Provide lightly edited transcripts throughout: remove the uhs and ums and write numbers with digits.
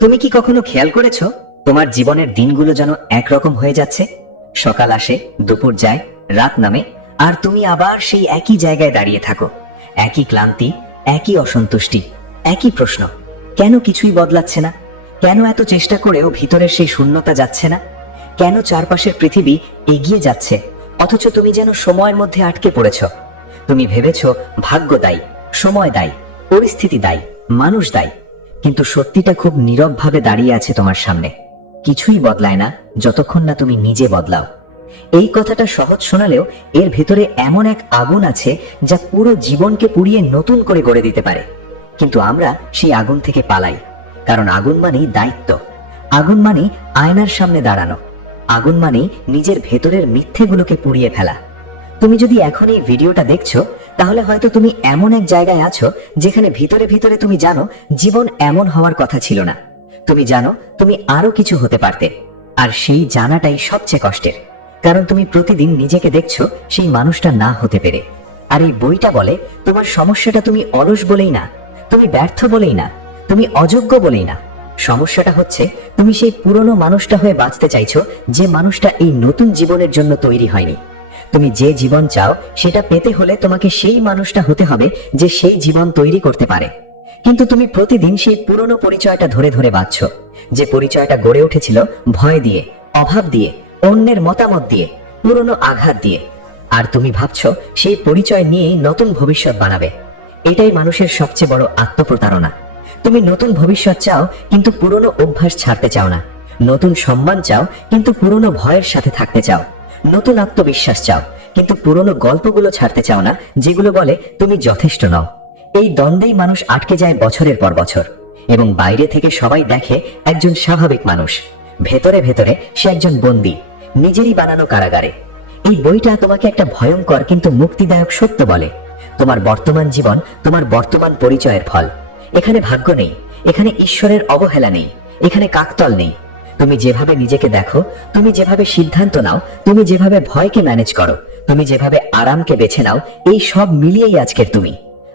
তুমি কি কখনো খেয়াল করেছো তোমার জীবনের দিনগুলো যেন একরকম হয়ে যাচ্ছে? সকাল আসে, দুপুর যায়, রাত নামে, আর তুমি আবার সেই একই জায়গায় দাঁড়িয়ে থাকো। একই ক্লান্তি, একই অসন্তুষ্টি, একই প্রশ্ন, কেন কিছুই বদলাচ্ছে না? কেন এত চেষ্টা করেও ভিতরের সেই শূন্যতা যাচ্ছে না? কেন চারপাশের পৃথিবী এগিয়ে যাচ্ছে অথচ তুমি যেন সময়ের মধ্যে আটকে পড়েছ? তুমি ভেবেছ ভাগ্য দায়ী, সময় দায়ী, পরিস্থিতি দায়ী, মানুষ দায়ী, কিন্তু সত্যিটা খুব নীরবভাবে দাঁড়িয়ে আছে তোমার সামনে। কিছুই বদলায় না যতক্ষণ না তুমি নিজে বদলাও। এই কথাটা সহজ শোনালেও এর ভেতরে এমন এক আগুন আছে যা পুরো জীবনকে পুড়িয়ে নতুন করে গড়ে দিতে পারে। কিন্তু আমরা সেই আগুন থেকে পালাই, কারণ আগুন মানেই দায়িত্ব, আগুন মানেই আয়নার সামনে দাঁড়ানো, আগুন মানেই নিজের ভেতরের মিথ্যেগুলোকে পুড়িয়ে ফেলা। তুমি যদি এখন এই ভিডিওটা দেখছো, তাহলে হয়তো তুমি এমন এক জায়গায় আছো যেখানে ভিতরে ভিতরে তুমি জানো জীবন এমন হওয়ার কথা ছিল না। তুমি জানো তুমি আরো কিছু হতে পারতে, আর সেই জানাটাই সবচেয়ে কষ্টের, কারণ তুমি প্রতিদিন নিজেকে দেখছো সেই মানুষটা না হতে পেরে। আর এই বইটা বলে তোমার সমস্যাটা তুমি অলস বলেই না, তুমি ব্যর্থ বলেই না, তুমি অযোগ্য বলেই না। সমস্যাটা হচ্ছে তুমি সেই পুরনো মানুষটা হয়ে বাঁচতে চাইছো, যে মানুষটা এই নতুন জীবনের জন্য তৈরি হয়নি। তুমি যে জীবন চাও সেটা পেতে হলে তোমাকে সেই মানুষটা হতে হবে যে সেই জীবন তৈরি করতে পারে। কিন্তু তুমি প্রতিদিন সেই পুরনো পরিচয়টা ধরে ধরে বাঁচছো, যে পরিচয়টা গড়ে উঠেছিল ভয় দিয়ে, অভাব দিয়ে, অন্যের মতামত দিয়ে, পুরনো আঘাত দিয়ে। আর তুমি ভাবছো সেই পরিচয় নিয়েই নতুন ভবিষ্যৎ বানাবে। এটাই মানুষের সবচেয়ে বড় আত্মপ্রতারণা। তুমি নতুন ভবিষ্যৎ চাও কিন্তু পুরনো অভ্যাস ছাড়তে চাও না। নতুন সম্মান চাও কিন্তু পুরনো ভয়ের সাথে থাকতে চাও। নতুন আত্মবিশ্বাস চাও কিন্তু পুরনো গল্পগুলো ছাড়তে চাও না, যেগুলো বলে তুমি যথেষ্ট নও। এই দ্বন্দ্বেই মানুষ আটকে যায় বছরের পর বছর, এবং বাইরে থেকে সবাই দেখে একজন স্বাভাবিক মানুষ, ভেতরে ভেতরে সে একজন বন্দী, নিজেরই বানানো কারাগারে। এই বইটা তোমাকে একটা ভয়ঙ্কর কিন্তু মুক্তিদায়ক সত্য বলে, তোমার বর্তমান জীবন তোমার বর্তমান পরিচয়ের ফল। এখানে ভাগ্য নেই, এখানে ঈশ্বরের অবহেলা নেই, এখানে কাকতাল নেই। তুমি যেভাবে নিজেকে দেখো, তুমি যেভাবে সিদ্ধান্ত নাও, তুমি যেভাবে ভয়কে ম্যানেজ করো, তুমি যেভাবে আরামকে বেছে নাও, এই সব মিলিয়েই আজকের তুমি।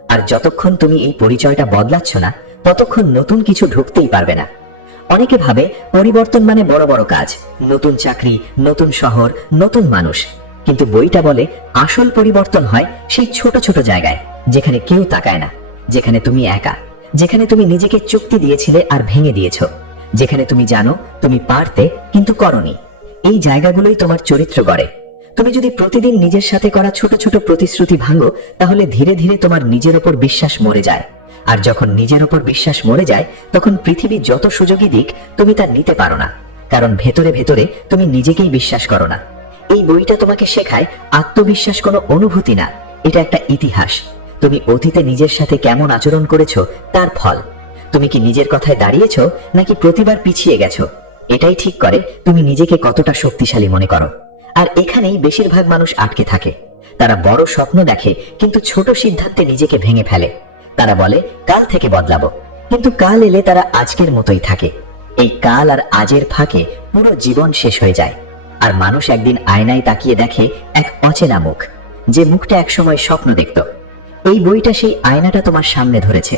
আর যতক্ষণ তুমি এই পরিচয়টা বদলাচ্ছ না, ততক্ষণ নতুন কিছু ঢুকতেই পারবে না। অনেকে ভাবে পরিবর্তন মানে বড় বড় কাজ, নতুন চাকরি, নতুন শহর, নতুন মানুষ। কিন্তু বইটা বলে আসল পরিবর্তন হয় সেই ছোট ছোট জায়গায়, যেখানে কেউ তাকায় না, যেখানে তুমি একা, যেখানে তুমি নিজেকে চুক্তি দিয়েছিলে আর ভেঙে দিয়েছো, যেখানে তুমি জানো তুমি পারতে কিন্তু করনি। এই জায়গাগুলোই তোমার চরিত্র গড়ে। তুমি যদি প্রতিদিন নিজের সাথে করা ছোট ছোট প্রতিশ্রুতি ভাঙো, তাহলে ধীরে ধীরে তোমার নিজের ওপর বিশ্বাস মরে যায়। আর যখন নিজের ওপর বিশ্বাস মরে যায়, তখন পৃথিবী যত সুযোগই দিক তুমি তা নিতে পারো না, কারণ ভেতরে ভেতরে তুমি নিজেকেই বিশ্বাস করো না। এই বইটা তোমাকে শেখায় আত্মবিশ্বাস কোনো অনুভূতি না, এটা একটা ইতিহাস। তুমি অতীতে নিজের সাথে কেমন আচরণ করেছো তার ফল। তুমি কি নিজের কথায় দাঁড়িয়েছো নাকি প্রতিবার পিছিয়ে গেছো, এটাই ঠিক করে তুমি নিজেকে কতটা শক্তিশালী মনে করো। আর এখানেই বেশিরভাগ মানুষ আটকে থাকে। তারা বড় স্বপ্ন দেখে কিন্তু ছোট সিদ্ধান্তে নিজেকে ভেঙে ফেলে। তারা বলে কাল থেকে বদলাবো, কিন্তু কাল এলে তারা আজকের মতোই থাকে। এই কাল আর আজের ফাঁকে পুরো জীবন শেষ হয়ে যায়। আর মানুষ একদিন আয়নায় তাকিয়ে দেখে এক অচেনা মুখ, যে মুখটা একসময় স্বপ্ন দেখত। এই বইটা সেই আয়নাটা তোমার সামনে ধরেছে।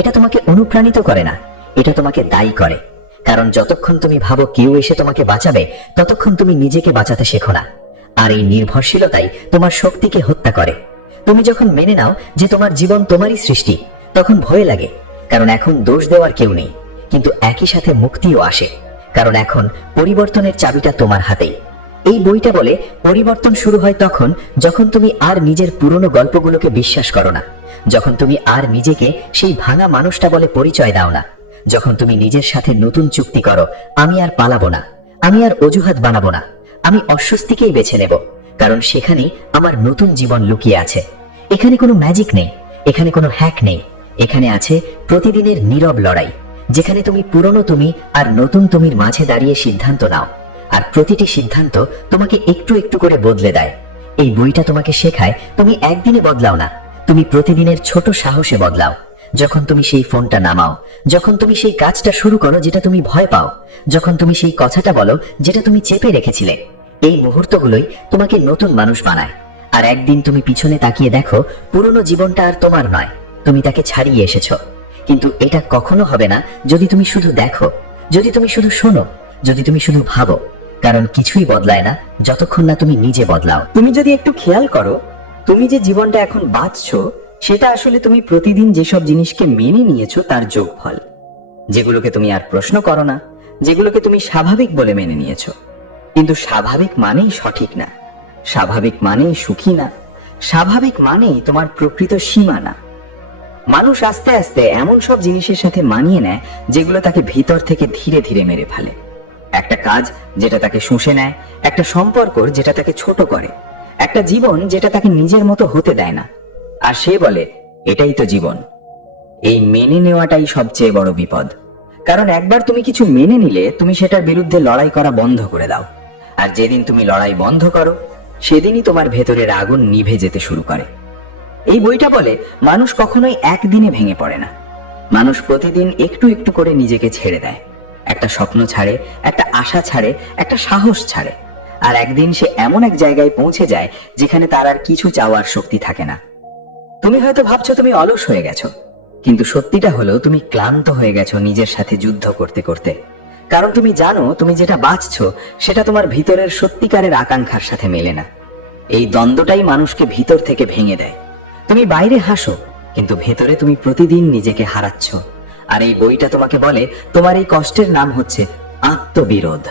এটা তোমাকে অনুপ্রাণিত করে না, এটা তোমাকে দায়ী করে। কারণ যতক্ষণ তুমি ভাবো কেউ এসে তোমাকে বাঁচাবে, ততক্ষণ তুমি নিজেকে বাঁচাতে শেখো না। আর এই নির্ভরশীলতাই তোমার শক্তিকে হত্যা করে। তুমি যখন মেনে নাও যে তোমার জীবন তোমারই সৃষ্টি, তখন ভয় লাগে, কারণ এখন দোষ দেওয়ার কেউ নেই। কিন্তু একই সাথে মুক্তিও আসে, কারণ এখন পরিবর্তনের চাবিটা তোমার হাতেই। এই বইটা বলে পরিবর্তন শুরু হয় তখন যখন তুমি আর নিজের পুরনো গল্পগুলোকে বিশ্বাস করো না, যখন তুমি আর নিজেকে সেই ভাঙা মানুষটা বলে পরিচয় দাও না, যখন তুমি নিজের সাথে নতুন চুক্তি করো, আমি আর পালাবো না, আমি আর অজুহাত বানাবো না, আমি অস্বস্তিকেই বেছে নেব, কারণ সেখানেই আমার নতুন জীবন লুকিয়ে আছে। এখানে কোনো ম্যাজিক নেই, এখানে কোনো হ্যাক নেই, এখানে আছে প্রতিদিনের নীরব লড়াই, যেখানে তুমি পুরনো তুমি আর নতুন তুমির মাঝে দাঁড়িয়ে সিদ্ধান্ত নাও। আর প্রতিটি সিদ্ধান্ত তোমাকে একটু একটু করে বদলে দেয়। এই বইটা তোমাকে শেখায় তুমি একদিনে বদলাও না, তুমি প্রতিদিনের ছোট সাহসে বদলাও। যখন তুমি সেই ফোনটা নামাও, যখন তুমি সেই কাজটা শুরু করো যেটা তুমি ভয় পাও, যখন তুমি সেই কথাটা বলো যেটা তুমি চেপে রেখেছিলে, এই মুহূর্তগুলোই তোমাকে নতুন মানুষ বানায়। আর একদিন তুমি পিছনে তাকিয়ে দেখো পুরনো জীবনটা আর তোমার নয়, তুমি তাকে ছাড়িয়ে এসেছো। কিন্তু এটা কখনো হবে না যদি তুমি শুধু দেখো, যদি তুমি শুধু শোনো, যদি তুমি শুধু ভাবো। কারণ কিছুই বদলায় না যতক্ষণ না তুমি নিজে বদলাও। তুমি যদি একটু খেয়াল করো, তুমি যে জীবনটা এখন বাঁচছো সেটা আসলে তুমি প্রতিদিন যেসব জিনিসকে মেনে নিয়েছো তার যোগফল। যেগুলোকে তুমি আর প্রশ্ন করো না, যেগুলোকে তুমি স্বাভাবিক বলে মেনে নিয়েছো। কিন্তু স্বাভাবিক মানেই সঠিক না, স্বাভাবিক মানেই সুখী না, স্বাভাবিক মানেই তোমার প্রকৃত সীমা না। মানুষ আস্তে আস্তে এমন সব জিনিসের সাথে মানিয়ে নেয় যেগুলো তাকে ভিতর থেকে ধীরে ধীরে মেরে ফেলে। একটা কাজ যেটা তাকে শুষে নেয়, একটা সম্পর্ক যেটা তাকে ছোট করে, একটা জীবন যেটা তাকে নিজের মতো হতে দেয় না। আর সে বলে এটাই তো জীবন। এই মেনে নেওয়াটাই সবচেয়ে বড় বিপদ। কারণ একবার তুমি কিছু মেনে নিলে তুমি সেটার বিরুদ্ধে লড়াই করা বন্ধ করে দাও। আর যেদিন তুমি লড়াই বন্ধ করো সেদিনই তোমার ভেতরের আগুন নিভে যেতে শুরু করে। এই বইটা বলে মানুষ কখনোই একদিনে ভেঙে পড়ে না। মানুষ প্রতিদিন একটু একটু করে নিজেকে ছেড়ে দেয়। একটা স্বপ্ন ছাড়ে, একটা আশা ছাড়ে, একটা সাহস ছাড়ে। আর একদিন সে এমন এক জায়গায় পৌঁছে যায় যেখানে তার আর কিছু চাওয়ার শক্তি থাকে না। তুমি হয়তো ভাবছো তুমি অলস হয়ে গেছো, কিন্তু সত্যিটা হলো তুমি ক্লান্ত হয়ে গেছো নিজের সাথে যুদ্ধ করতে করতে। কারণ তুমি জানো তুমি যেটা বাঁচছো সেটা তোমার ভিতরের সত্যিকারের আকাঙ্ক্ষার সাথে মেলে না। এই দ্বন্দ্বটাই মানুষকে ভিতর থেকে ভেঙে দেয়। তুমি বাইরে হাসো, কিন্তু ভেতরে তুমি প্রতিদিন নিজেকে হারাচ্ছ। আর এই বইটা তোমাকে বলে তোমার এই কষ্টের নাম হচ্ছে আত্মবিরোধ।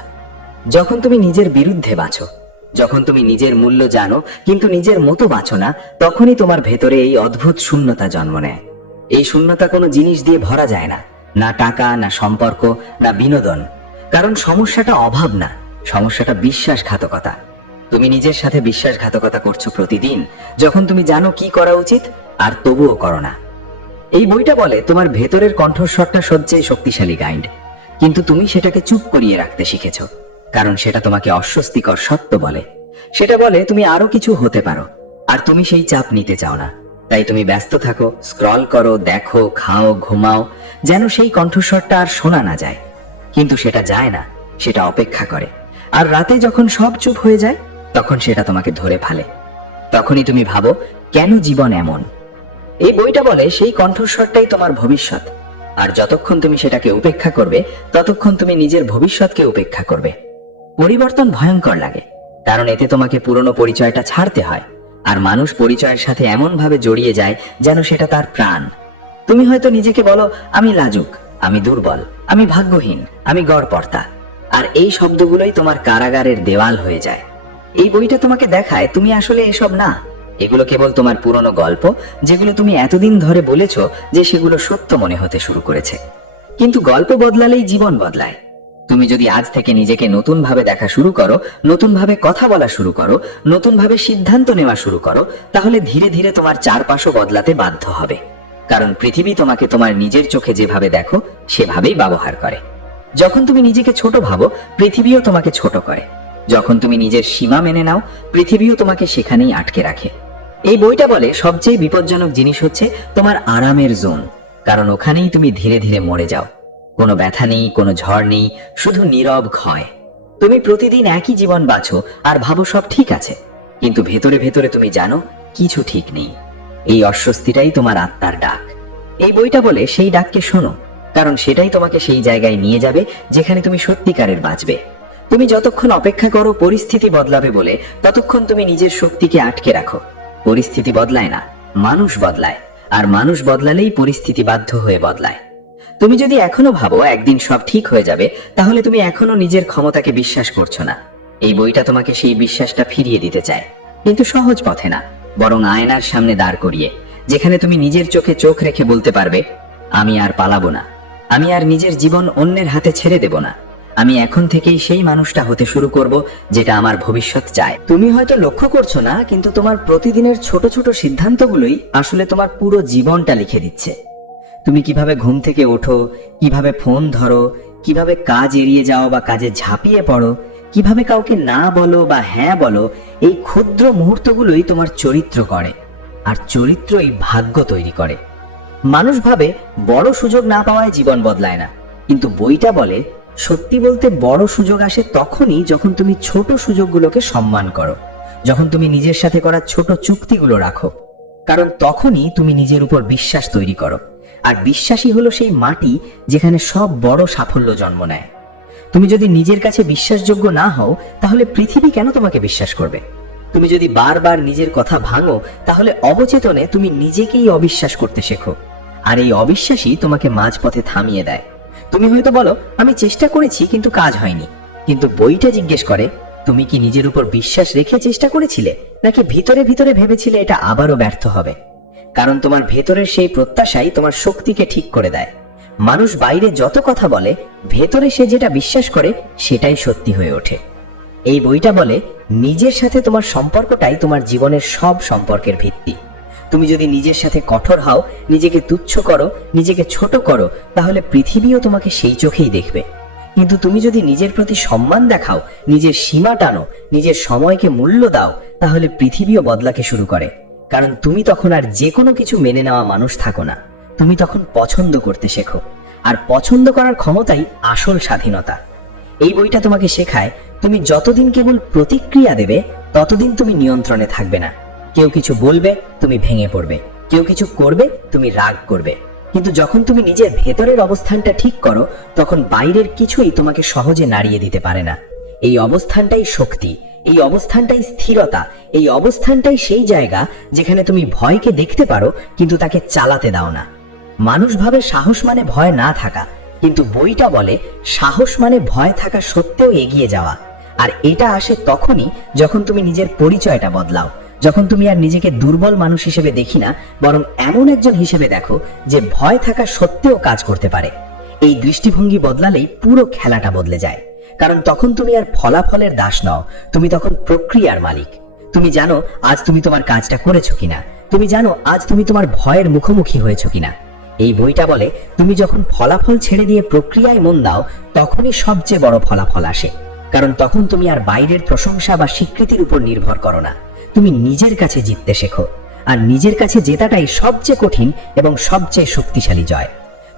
যখন তুমি নিজের বিরুদ্ধে বাঁচো, যখন তুমি নিজের মূল্য জানো কিন্তু নিজের মতো বাঁচো না, তখনই তোমার ভেতরে এই অদ্ভুত শূন্যতা জন্ম নেয়। এই শূন্যতা কোনো জিনিস দিয়ে ভরা যায় না, না টাকা, না সম্পর্ক, না বিনোদন। কারণ সমস্যাটা অভাব না, সমস্যাটা বিশ্বাসঘাতকতা। তুমি নিজের সাথে বিশ্বাসঘাতকতা করছো প্রতিদিন, যখন তুমি জানো কি করা উচিত আর তবুও করো না। এই বইটা বলে তোমার ভেতরের কণ্ঠস্বরটা সবচেয়ে শক্তিশালী গাইড, কিন্তু তুমি সেটাকে চুপ করিয়ে রাখতে শিখেছো। কারণ সেটা তোমাকে অস্বস্তিকর সত্য বলে। সেটা বলে তুমি আরো কিছু হতে পারো, আর তুমি সেই চাপ নিতে চাও না। তাই তুমি ব্যস্ত থাকো, স্ক্রল করো, দেখো, খাও, ঘুমাও, যেন সেই কণ্ঠস্বরটা আর শোনা না যায়। কিন্তু সেটা যায় না, সেটা অপেক্ষা করে। আর রাতে যখন সব চুপ হয়ে যায় তখন সেটা তোমাকে ধরে ফেলে। তখনই তুমি ভাবো কেন জীবন এমন। এই বইটা বলে সেই কণ্ঠস্বরটাই তোমার ভবিষ্যৎ। আর যতক্ষণ তুমি সেটাকে উপেক্ষা করবে ততক্ষণ তুমি নিজের ভবিষ্যৎকে উপেক্ষা করবে। পরিবর্তন ভয়ঙ্কর লাগে, কারণ এতে তোমাকে পুরনো পরিচয়টা ছাড়তে হয়। আর মানুষ পরিচয়ের সাথে এমন ভাবে জড়িয়ে যায় যেন সেটা তার প্রাণ। তুমি হয়তো নিজেকে বলো আমি লাজুক, আমি দুর্বল, আমি ভাগ্যহীন, আমি গড়পড়তা। আর এই শব্দগুলোই তোমার কারাগারের দেওয়াল হয়ে যায়। এই বইটা তোমাকে দেখায় তুমি আসলে এসব না। এগুলো কেবল তোমার পুরনো গল্প, যেগুলো তুমি এতদিন ধরে বলেছো যে সেগুলো সত্য মনে হতে শুরু করেছে। কিন্তু গল্প বদলালেই জীবন বদলায়। তুমি যদি আজ থেকে নিজেকে নতুন ভাবে দেখা শুরু করো, নতুন ভাবে কথা বলা শুরু করো, নতুন ভাবে সিদ্ধান্ত নেওয়া শুরু করো, তাহলে ধীরে ধীরে তোমার চারপাশও বদলাতে বাধ্য হবে। কারণ পৃথিবী তোমাকে তোমার নিজের চোখে যেভাবে দেখো সেভাবেই ব্যবহার করে। যখন তুমি নিজেকে ছোট ভাবো, পৃথিবীও তোমাকে ছোট করে। যখন তুমি নিজের সীমা মেনে নাও, পৃথিবীও তোমাকে সেখানেই আটকে রাখে। এই বইটা বলে সবচেয়ে বিপজ্জনক জিনিস হচ্ছে তোমার আরামের জোন, কারণ ওখানেই তুমি ধীরে ধীরে মরে যাও। কোনো ব্যথা নেই, কোনো ঝড় নেই, শুধু নীরব ক্ষয়। তুমি প্রতিদিন একই জীবন বাঁচো আর ভাবো সব ঠিক আছে, কিন্তু ভেতরে ভেতরে তুমি জানো কিছু ঠিক নেই। এই অস্বস্তিটাই তোমার আত্মার ডাক। এই বইটা বলে সেই ডাককে শোনো, কারণ সেটাই তোমাকে সেই জায়গায় নিয়ে যাবে যেখানে তুমি সত্যিকারের বাঁচবে। তুমি যতক্ষণ অপেক্ষা করো পরিস্থিতি বদলাবে বলে, ততক্ষণ তুমি নিজের শক্তিকে আটকে রাখো। পরিস্থিতি বদলায় না, মানুষ বদলায়। আর মানুষ বদলালেই পরিস্থিতি বাধ্য হয়ে বদলায়। তুমি যদি এখনো ভাবো একদিন সব ঠিক হয়ে যাবে, তাহলে তুমি এখনো নিজের ক্ষমতাকে বিশ্বাস করছো না। এই বইটা তোমাকে সেই বিশ্বাসটা ফিরিয়ে দিতে চায়, কিন্তু সহজ পথে না, বরং আয়নার সামনে দাঁড় করিয়ে, যেখানে তুমি নিজের চোখে চোখ রেখে বলতে পারবে আমি আর পালাবো না, আমি আর নিজের জীবন অন্যের হাতে ছেড়ে দেব না। আমি এখন থেকেই সেই মানুষটা হতে শুরু করব যেটা আমার ভবিষ্যৎ চায়। তুমি হয়তো লক্ষ্য করছো না, কিন্তু তোমার প্রতিদিনের ছোট ছোট সিদ্ধান্তগুলোই আসলে তোমার পুরো জীবনটা লিখে দিচ্ছে। তুমি কিভাবে ঘুম থেকে ওঠো, কিভাবে ফোন ধরো, কিভাবে কাজ এড়িয়ে যাও বা কাজে ঝাঁপিয়ে পড়ো, কিভাবে কাউকে না বলো বা হ্যাঁ বলো, এই ক্ষুদ্র মুহূর্তগুলোই তোমার চরিত্র করে। আর চরিত্রই ভাগ্য তৈরি করে। মানুষ ভাবে বড় সুযোগ না পাওয়ায় জীবন বদলায় না, কিন্তু বইটা বলে সত্যি বলতে বড় সুযোগ আসে তখনই যখন তুমি ছোট সুযোগগুলোকে সম্মান করো, যখন তুমি নিজের সাথে করা ছোট চুক্তিগুলো রাখো। কারণ তখনই তুমি নিজের উপর বিশ্বাস তৈরি করো। আর বিশ্বাসী হলো সেই মাটি যেখানে সব বড় সাফল্য জন্ম নেয়। তুমি যদি নিজের কাছে বিশ্বাসযোগ্য না হও, তাহলে পৃথিবী কেন তোমাকে বিশ্বাস করবে? তুমি যদি বারবার নিজের কথা ভাঙো, তাহলে অবচেতনে তুমি নিজেকেই অবিশ্বাস করতে শেখো। আর এই অবিশ্বাসই তোমাকে মাঝপথে থামিয়ে দেয়। তুমি হয়তো বলো, আমি চেষ্টা করেছি কিন্তু কাজ হয়নি। কিন্তু বইটা জিজ্ঞেস করে, তুমি কি নিজের উপর বিশ্বাস রেখে চেষ্টা করেছিলে, নাকি ভিতরে ভিতরে ভেবেছিলে এটা আবারও ব্যর্থ হবে? কারণ তোমার ভেতরের সেই প্রত্যাশাই তোমার শক্তিকে ঠিক করে দেয়। মানুষ বাইরে যত কথা বলে, ভেতরে সে যেটা বিশ্বাস করে সেটাই সত্যি হয়ে ওঠে। এই বইটা বলে, নিজের সাথে তোমার সম্পর্কটাই তোমার জীবনের সব সম্পর্কের ভিত্তি। তুমি যদি নিজের সাথে কঠোর হও, নিজেকে তুচ্ছ করো, নিজেকে ছোট করো, তাহলে পৃথিবীও তোমাকে সেই চোখেই দেখবে। কিন্তু তুমি যদি নিজের প্রতি সম্মান দেখাও, নিজের সীমা টানো, নিজের সময়কে মূল্য দাও, তাহলে পৃথিবীও বদলাকে শুরু করে। কারণ তুমি তখন আর যে কোনো কিছু মেনে নেওয়া মানুষ থাকো না। তুমি তখন পছন্দ করতে শেখো। আর পছন্দ করার ক্ষমতাই আসল স্বাধীনতা। এই বইটা তোমাকে শেখায়, তুমি যতদিন কেবল প্রতিক্রিয়া দেবে, ততদিন তুমি নিয়ন্ত্রণে থাকবে না। কেউ কিছু বলবে, তুমি ভেঙে পড়বে। কেউ কিছু করবে, তুমি রাগ করবে। কিন্তু যখন তুমি নিজের ভেতরের অবস্থানটা ঠিক করো, তখন বাইরের কিছুই তোমাকে সহজে নাড়িয়ে দিতে পারে না। এই অবস্থানটাই শক্তি, এই অবস্থানটাই স্থিরতা, এই অবস্থানটাই সেই জায়গা যেখানে তুমি ভয়কে দেখতে পারো কিন্তু তাকে চালাতে দাও না। মানুষ ভাবে সাহস মানে ভয় না থাকা, কিন্তু বইটা বলে সাহস মানে ভয় থাকা সত্ত্বেও এগিয়ে যাওয়া। আর এটা আসে তখনই যখন তুমি নিজের পরিচয়টা বদলাও, যখন তুমি আর নিজেকে দুর্বল মানুষ হিসেবে দেখি না, বরং এমন একজন হিসেবে দেখো যে ভয় থাকা সত্ত্বেও কাজ করতে পারে। এই দৃষ্টিভঙ্গি বদলালেই পুরো খেলাটা বদলে যায়। কারণ তখন তুমি আর ফলাফলের দাস নও, তুমি তখন প্রক্রিয়ার মালিক। তুমি জানো আজ তুমি তোমার কাজটা করেছো কিনা, তুমি জানো আজ তুমি তোমার ভয়ের মুখোমুখি হয়েছো কিনা। এই বইটা বলে, তুমি যখন ফলাফল ছেড়ে দিয়ে প্রক্রিয়ায় মন দাও, তখনই সবচেয়ে বড় ফলাফল আসে। কারণ তখন তুমি আর বাইরের প্রশংসা বা স্বীকৃতির উপর নির্ভর করো না, তুমি নিজের কাছে জিততে শেখো। আর নিজের কাছে জেতাটাই সবচেয়ে কঠিন এবং সবচেয়ে শক্তিশালী জয়।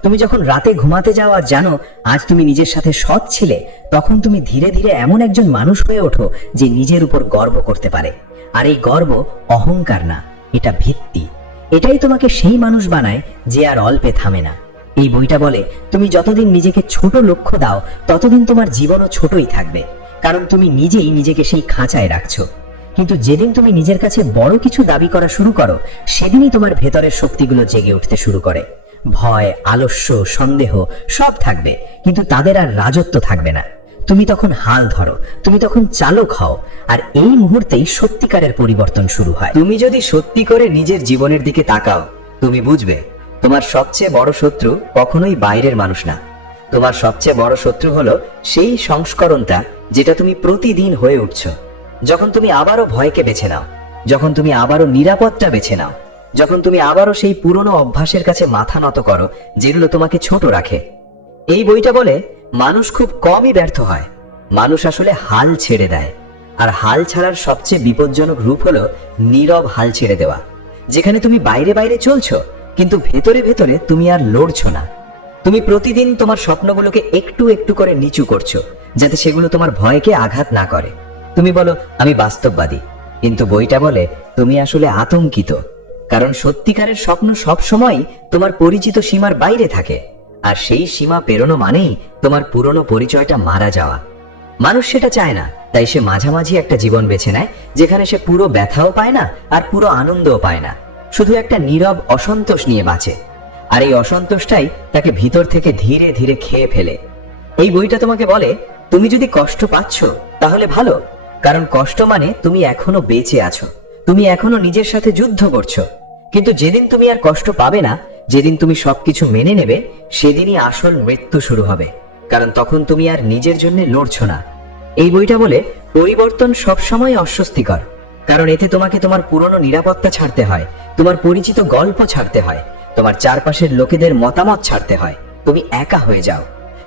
তুমি যখন রাতে ঘুমাতে যাও আর জানো আজ তুমি নিজের সাথে সৎ ছিলে, তখন তুমি ধীরে ধীরে এমন একজন মানুষ হয়ে ওঠো যে নিজের উপর গর্ব করতে পারে। আর এই গর্ব অহংকার না, এটা ভিত্তি। এটাই তোমাকে সেই মানুষ বানায় যে আর অল্পে থামে না। এই বইটা বলে, তুমি যতদিন নিজেকে ছোট লক্ষ্য দাও, ততদিন তোমার জীবনও ছোটই থাকবে। কারণ তুমি নিজেই নিজেকে সেই খাঁচায় রাখছো। কিন্তু যেদিন তুমি নিজের কাছে বড় কিছু দাবি করা শুরু করো, সেদিনই তোমার ভেতরের শক্তিগুলো জেগে উঠতে শুরু করে। ভয়, আলস্য, সন্দেহ সব থাকবে, কিন্তু তাদের আর রাজত্ব থাকবে না। তুমি তখন হাল ধরো, তুমি তখন চালক হও। আর এই মুহূর্তেই সত্যিকারের পরিবর্তন শুরু হয়। তুমি যদি সত্যি করে নিজের জীবনের দিকে তাকাও, তুমি বুঝবে তোমার সবচেয়ে বড় শত্রু কখনোই বাইরের মানুষ না। তোমার সবচেয়ে বড় শত্রু হলো সেই সংস্করণটা যেটা তুমি প্রতিদিন হয়ে উঠছো। যখন তুমি আবারও ভয়কে বেছে নাও, যখন তুমি আবারও নিরাপদটা বেছে নাও, যখন তুমি আবারও সেই পুরনো অভ্যাসের কাছে মাথা নত করো যেগুলো তোমাকে ছোট রাখে। এই বইটা বলে, মানুষ খুব কমই ব্যর্থ হয়, মানুষ আসলে হাল ছেড়ে দেয়। আর হাল ছাড়ার সবচেয়ে বিপজ্জনক রূপ হলো নীরব হাল ছেড়ে দেওয়া, যেখানে তুমি বাইরে বাইরে চলছো কিন্তু ভেতরে ভেতরে তুমি আর লড়ছো না। তুমি প্রতিদিন তোমার স্বপ্নগুলোকে একটু একটু করে নিচু করছো, যাতে সেগুলো তোমার ভয়কে আঘাত না করে। তুমি বলো আমি বাস্তববাদী, কিন্তু বইটা বলে তুমি আসলে আতঙ্কিত। কারণ সত্যিকারের স্বপ্ন সবসময় তোমার পরিচিত সীমার বাইরে থাকে, আর সেই সীমা পেরোনো মানেই তোমার পুরনো পরিচয়টা মারা যাওয়া। মানুষ সেটা চায় না, তাই সে মাঝামাঝি একটা জীবন বেছে নেয়, যেখানে সে পুরো ব্যথাও পায় না আর পুরো আনন্দও পায় না, শুধু একটা নীরব অসন্তোষ নিয়ে বাঁচে। আর এই অসন্তোষটাই তাকে ভিতর থেকে ধীরে ধীরে খেয়ে ফেলে। এই বইটা তোমাকে বলে, তুমি যদি কষ্ট পাচ্ছ তাহলে ভালো, কারণ কষ্ট মানে তুমি এখনো বেঁচে আছো, তুমি এখনো নিজের সাথে যুদ্ধ করছো। কিন্তু যেদিন তুমি আর কষ্ট পাবে না, যেদিন তুমি সবকিছু মেনে নেবে, সেদিনই আসল মৃত্যু শুরু হবে। কারণ তখন তুমি আর নিজের জন্য লড়ছো না। এই বইটা বলে, পরিবর্তন সবসময় অস্বস্তিকর, কারণ এতে তোমাকে তোমার পুরনো নিরাপত্তা ছাড়তে হয়, তোমার পরিচিত গল্প ছাড়তে হয়, তোমার চারপাশের লোকেদের মতামত ছাড়তে হয়, তুমি একা হয়ে যাও।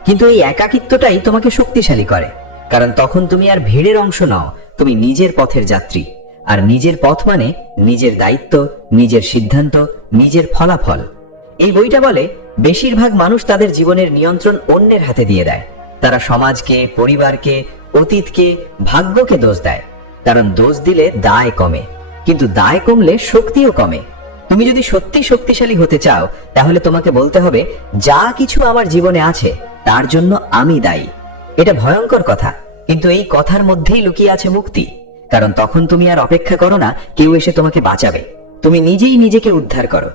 কিন্তু এই একাকিত্বটাই তোমাকে শক্তিশালী করে, কারণ তখন তুমি আর ভিড়ের অংশ নও, তুমি নিজের পথের যাত্রী। আর নিজের পথ মানে নিজের দায়িত্ব, নিজের সিদ্ধান্ত, নিজের ফলাফল। এই বইটা বলে, বেশিরভাগ মানুষ তাদের জীবনের নিয়ন্ত্রণ অন্যের হাতে দিয়ে দেয়। তারা সমাজকে, পরিবারকে, অতীতকে, ভাগ্যকে দোষ দেয়। কারণ দোষ দিলে দায় কমে, কিন্তু দায় কমলে শক্তিও কমে। তুমি যদি সত্যি শক্তিশালী হতে চাও তাহলে তোমাকে বলতে হবে, যা কিছু আমার জীবনে আছে তার জন্য আমি দায়ী। এটা ভয়ঙ্কর কথা, কিন্তু এই কথার মধ্যেই লুকিয়ে আছে মুক্তি। কারণ তখন তুমি আর অপেক্ষা করো না কেউ এসে তোমাকে বাঁচাবে, তুমি নিজেই নিজেকে উদ্ধার করো।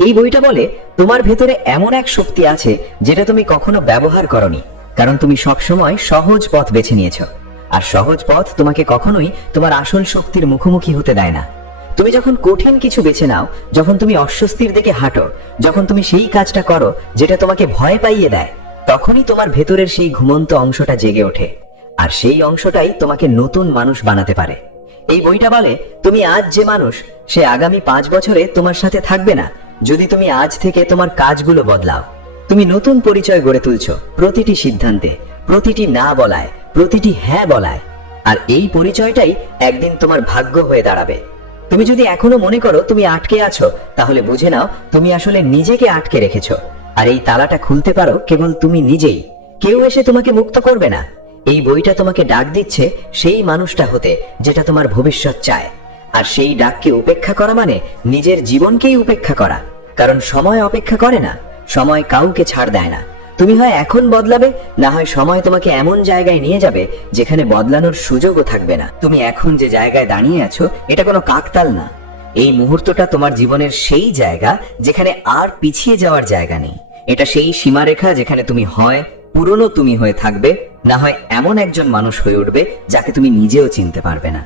এই বইটা বলে তোমার ভেতরে এমন এক শক্তি আছে যেটা তুমি কখনো ব্যবহার করনি, কারণ তুমি সবসময় সহজ পথ বেছে নিয়েছো। আর সহজ পথ তোমাকে কখনোই তোমার আসল শক্তির মুখোমুখি হতে দেয় না। তুমি যখন কঠিন কিছু বেছে নাও, যখন তুমি অস্বস্তির দিকে হাঁটো, যখন তুমি সেই কাজটা করো যেটা তোমাকে ভয় পাইয়ে দেয়, তখনই তোমার ভেতরের সেই ঘুমন্ত অংশটা জেগে ওঠে। আর সেই অংশটাই তোমাকে নতুন মানুষ বানাতে পারে। এই বইটা বলে তুমি আজ যে মানুষ, সে আগামী 5 বছরে তোমার সাথে থাকবে না যদি তুমি আজ থেকে তোমার কাজগুলো বদলাও। তুমি নতুন পরিচয় গড়ে তুলছো প্রতিটি সিদ্ধান্তে, প্রতিটি না বলায়, প্রতিটি হ্যাঁ বলায়। আর এই পরিচয়টাই একদিন তোমার ভাগ্য হয়ে দাঁড়াবে। তুমি যদি এখনো মনে করো তুমি আটকে আছো, তাহলে বুঝে নাও তুমি আসলে নিজেকে আটকে রেখেছো। আর এই তালাটা খুলতে পারো কেবল তুমি নিজেই, কেউ এসে তোমাকে মুক্ত করবে না। এই বইটা তোমাকে ডাক দিচ্ছে সেই মানুষটা হতে যেটা তোমার ভবিষ্যৎ চায়। আর সেই ডাককে উপেক্ষা করা মানে নিজের জীবনকেই উপেক্ষা করা। কারণ সময় অপেক্ষা করে না, সময় কাউকে ছাড় দেয় না। তুমি হয় এখন বদলাবে, না হয় সময় তোমাকে এমন জায়গায় নিয়ে যাবে যেখানে বদলানোর সুযোগও থাকবে না। তুমি এখন যে জায়গায় দাঁড়িয়ে আছো এটা কোনো কাকতাল না। এই মুহূর্তটা তোমার জীবনের সেই জায়গা যেখানে আর পিছিয়ে যাওয়ার জায়গা নেই। এটা সেই সীমারেখা যেখানে তুমি হয় পুরনো তুমি হয়ে থাকবে, না হয় এমন একজন মানুষ হয়ে উঠবে যাকে তুমি নিজেও চিনতে পারবে না।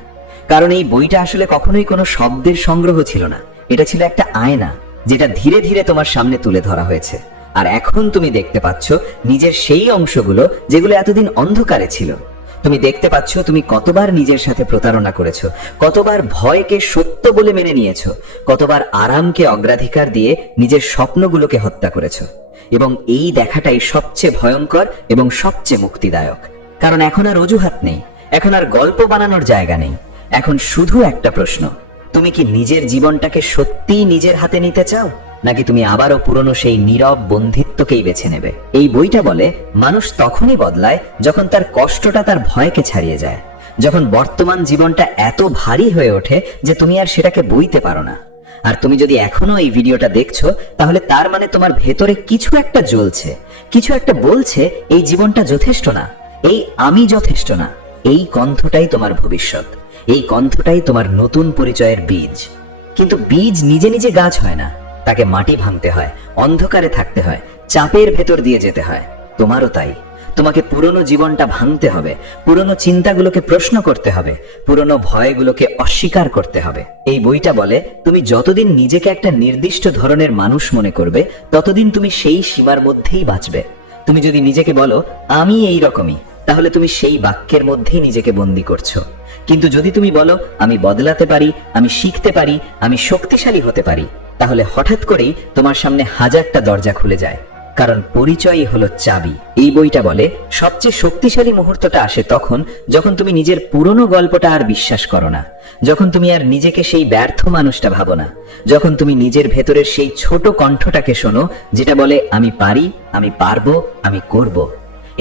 কারণ এই বইটা আসলে কখনোই কোনো শব্দের সংগ্রহ ছিল না, এটা ছিল একটা আয়না যেটা ধীরে ধীরে তোমার সামনে তুলে ধরা হয়েছে। আর এখন তুমি দেখতে পাচ্ছ নিজের সেই অংশগুলো যেগুলো এতদিন অন্ধকারে ছিল। তুমি দেখতে পাচ্ছ তুমি কতবার নিজের সাথে প্রতারণা করেছো, কতবার ভয়কে সত্য বলে মেনে নিয়েছো, কতবার আরামকে অগ্রাধিকার দিয়ে নিজের স্বপ্নগুলোকে হত্যা করেছো। এবং এই দেখাটাই সবচেয়ে ভয়ঙ্কর এবং সবচেয়ে মুক্তিদায়ক। কারণ এখন আর অজুহাত নেই, এখন আর গল্প বানানোর জায়গা নেই। এখন শুধু একটা প্রশ্ন, তুমি কি নিজের জীবনটাকে সত্যিই নিজের হাতে নিতে চাও, নাকি তুমি আবারও পুরনো সেই নীরব বন্ধিত্বকেই বেছে নেবে? এই বইটা বলে মানুষ তখনই বদলায় যখন তার কষ্টটা তার ভয়কে ছাড়িয়ে যায়, যখন বর্তমান জীবনটা এত ভারী হয়ে ওঠে যে তুমি আর সেটাকে বইতে পারো না। আর তুমি যদি এখনো এই ভিডিওটা দেখছো, তাহলে তার মানে তোমার ভেতরে কিছু একটা জ্বলছে, কিছু একটা বলছে এই জীবনটা যথেষ্ট না, এই আমি যথেষ্ট না। এই কণ্ঠটাই তোমার ভবিষ্যৎ, এই কণ্ঠটাই তোমার নতুন পরিচয়ের বীজ। কিন্তু বীজ নিজে নিজে গাছ হয় না, তাকে মাটি ভাঙতে হয়, অন্ধকারে থাকতে হয়, চাপের ভেতর দিয়ে যেতে হয়। তোমারও তাই, তোমাকে পুরনো জীবনটা ভাঙতে হবে, পুরনো চিন্তাগুলোকে প্রশ্ন করতে হবে, পুরনো ভয়গুলোকে অস্বীকার করতে হবে। এই বইটা বলে তুমি যতদিন নিজেকে একটা নির্দিষ্ট ধরনের মানুষ মনে করবে, ততদিন তুমি সেই সীমার মধ্যেই বাঁচবে। তুমি যদি নিজেকে বলো আমি এই রকমই, তাহলে তুমি সেই বাক্যের মধ্যেই নিজেকে বন্দী করছো। কিন্তু যদি তুমি বলো আমি বদলাতে পারি, আমি শিখতে পারি, আমি শক্তিশালী হতে পারি, তাহলে হঠাৎ করেই তোমার সামনে হাজারটা দরজা খুলে যায়। কারণ পরিচয়ই হলো চাবি। এই বইটা বলে সবচেয়ে শক্তিশালী মুহূর্তটা আসে তখন যখন তুমি নিজের পুরনো গল্পটা আর বিশ্বাস করো না, যখন তুমি আর নিজেকে সেই ব্যর্থ মানুষটা ভাবো না, যখন তুমি নিজের ভেতরের সেই ছোট কণ্ঠটাকে শোনো যেটা বলে আমি পারি, আমি পারবো, আমি করব।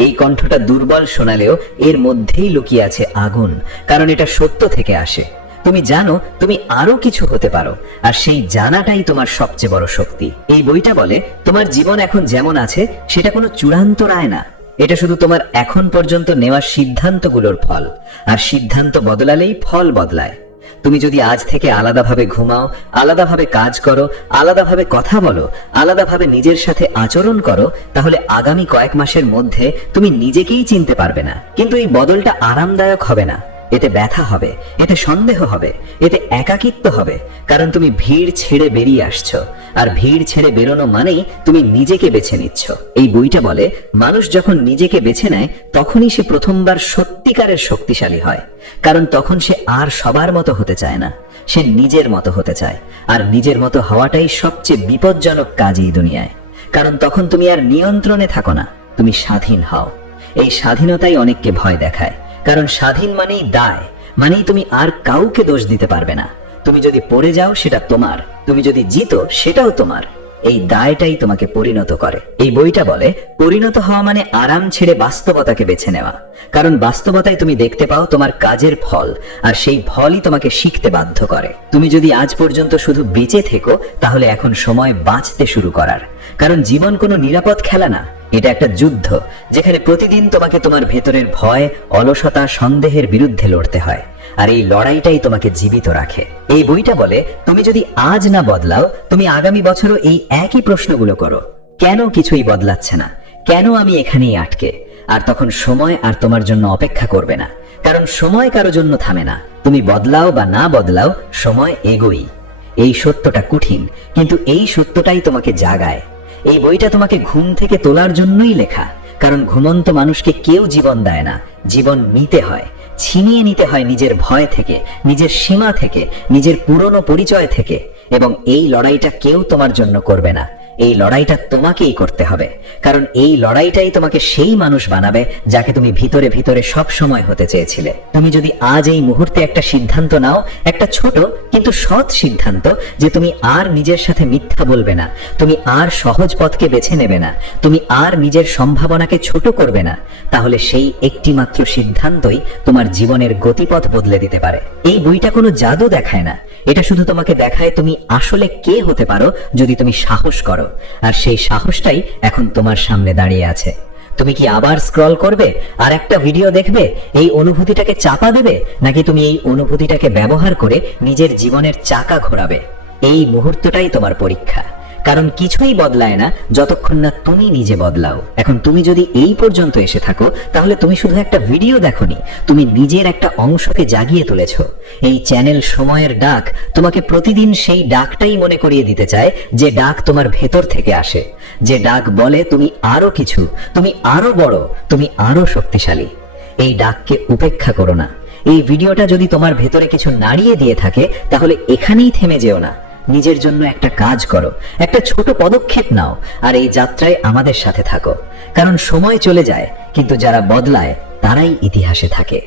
এই কণ্ঠটা দুর্বল শোনালেও এর মধ্যেই লুকিয়ে আছে আগুন, কারণ এটা সত্য থেকে আসে। তুমি জানো তুমি আরো কিছু হতে পারো, আর সেই জানাটাই তোমার সবচেয়ে বড় শক্তি। এই বইটা বলে তোমার জীবন এখন যেমন আছে সেটা কোনো চূড়ান্ত রায় না, এটা শুধু তোমার এখন পর্যন্ত নেওয়া সিদ্ধান্তগুলোর ফল। আর সিদ্ধান্ত বদলালেই ফল বদলায়। তুমি যদি আজ থেকে আলাদাভাবে ঘুমাও, আলাদাভাবে কাজ করো, আলাদাভাবে কথা বলো, আলাদাভাবে নিজের সাথে আচরণ করো, তাহলে আগামী কয়েক মাসের মধ্যে তুমি নিজেকেই চিনতে পারবে না। কিন্তু এই বদলটা আরামদায়ক হবে না, এতে ব্যথা হবে, এতে সন্দেহ হবে, এতে একাকিত্ব হবে। কারণ তুমি ভিড় ছেড়ে বেরিয়ে আসছো, আর ভিড় ছেড়ে বেরোনো মানেই তুমি নিজেকে বেছে নিচ্ছ। এই বইটা বলে মানুষ যখন নিজেকে বেছে নেয় তখনই সে প্রথমবার সত্যিকারের শক্তিশালী হয়। কারণ তখন সে আর সবার মতো হতে চায় না, সে নিজের মতো হতে চায়। আর নিজের মতো হওয়াটাই সবচেয়ে বিপজ্জনক কাজ এই দুনিয়ায়। কারণ তখন তুমি আর নিয়ন্ত্রণে থাকো না, তুমি স্বাধীন হও। এই স্বাধীনতাই অনেককে ভয় দেখায়, কারণ স্বাধীন মানেই দায়, মানেই তুমি আর কাউকে দোষ দিতে পারবে না। তুমি যদি পড়ে যাও সেটা তোমার, তুমি যদি জিতো সেটাও তোমার। এই দায়টাই তোমাকে পরিণত করে। এই বইটা বলে পরিণত হওয়া মানে আরাম ছেড়ে বাস্তবতাকে বেছে নেওয়া। কারণ বাস্তবতায় তুমি দেখতে পাও তোমার কাজের ফল, আর সেই ফলই তোমাকে শিখতে বাধ্য করে। তুমি যদি আজ পর্যন্ত শুধু বেঁচে থেকো, তাহলে এখন সময় বাঁচতে শুরু করার। কারণ জীবন কোনো নিরাপদ খেলা না, এটা একটা যুদ্ধ, যেখানে প্রতিদিন তোমাকে তোমার ভেতরের ভয়, অলসতা, সন্দেহের বিরুদ্ধে লড়তে হয়। আর এই লড়াইটাই তোমাকে জীবিত রাখে। এই বইটা বলে তুমি যদি আজ না বদলাও, তুমি আগামী বছরও এই একই প্রশ্নগুলো করো, কেন কিছুই বদলাচ্ছে না, কেন আমি এখানেই আটকে। আর তখন সময় আর তোমার জন্য অপেক্ষা করবে না, কারণ সময় কারো জন্য থামে না। তুমি বদলাও বা না বদলাও, সময় এগোই। এই সত্যটা কঠিন, কিন্তু এই সত্যটাই তোমাকে জাগায়। এই বইটা তোমাকে ঘুম থেকে তোলার জন্যই লেখা, কারণ ঘুমন্ত মানুষকে কেউ জীবন দেয় না, জীবন নিতে হয়, ছিনিয়ে নিতে হয় নিজের ভয় থেকে, নিজের সীমা থেকে, নিজের পুরনো পরিচয় থেকে। এবং এই লড়াইটা কেউ তোমার জন্য করবে না, এই লড়াইটা তোমাকেই করতে হবে। কারণ এই লড়াইটাই তোমাকে সেই মানুষ বানাবে যাকে তুমি ভিতরে ভিতরে সব সময় হতে চেয়েছিলে। তুমি যদি আজ এই মুহূর্তে একটা সিদ্ধান্ত নাও, একটা ছোট কিন্তু সৎ সিদ্ধান্ত, যে তুমি আর নিজের সাথে মিথ্যা বলবে না, তুমি আর সহজ পথকে বেছে নেবে না, তুমি আর নিজের সম্ভাবনাকে ছোট করবে না, তাহলে সেই একটি মাত্র সিদ্ধান্তই তোমার জীবনের গতিপথ বদলে দিতে পারে। এই বইটা কোনো জাদু দেখায় না, এটা শুধু তোমাকে দেখায় তুমি আসলে কে হতে পারো যদি তুমি সাহস করো। আর সেই সাহসটাই এখন তোমার সামনে দাঁড়িয়ে আছে। তুমি কি আবার স্ক্রল করবে, আর একটা ভিডিও দেখবে, এই অনুভূতিটাকে চাপা দেবে, নাকি তুমি এই অনুভূতিটাকে ব্যবহার করে নিজের জীবনের চাকা ঘোরাবে? এই মুহূর্তটাই তোমার পরীক্ষা, কারণ কিছুই বদলায় না যতক্ষণ না তুমি নিজে বদলাও। এখন তুমি যদি এই পর্যন্ত এসে থাকো, তাহলে তুমি শুধু একটা ভিডিও দেখোনি, তুমি নিজের একটা অংশকে জাগিয়ে তুলেছো। এই চ্যানেল সময়ের ডাক তোমাকে প্রতিদিন সেই ডাকটাই মনে করিয়ে দিতে চায়, যে ডাক তোমার ভেতর থেকে আসে, যে ডাক বলে তুমি আরো কিছু, তুমি আরো বড়, তুমি আরো শক্তিশালী। এই ডাককে উপেক্ষা করো না। এই ভিডিওটা যদি তোমার ভেতরে কিছু নাড়িয়ে দিয়ে থাকে, তাহলে এখানেই থেমে যেও না। নিজের জন্য একটা কাজ করো, একটা ছোট পদক্ষেপ নাও, আর এই যাত্রায় আমাদের সাথে থাকো। কারণ সময় চলে যায়, কিন্তু যারা বদলায় তারাই ইতিহাসে থাকে।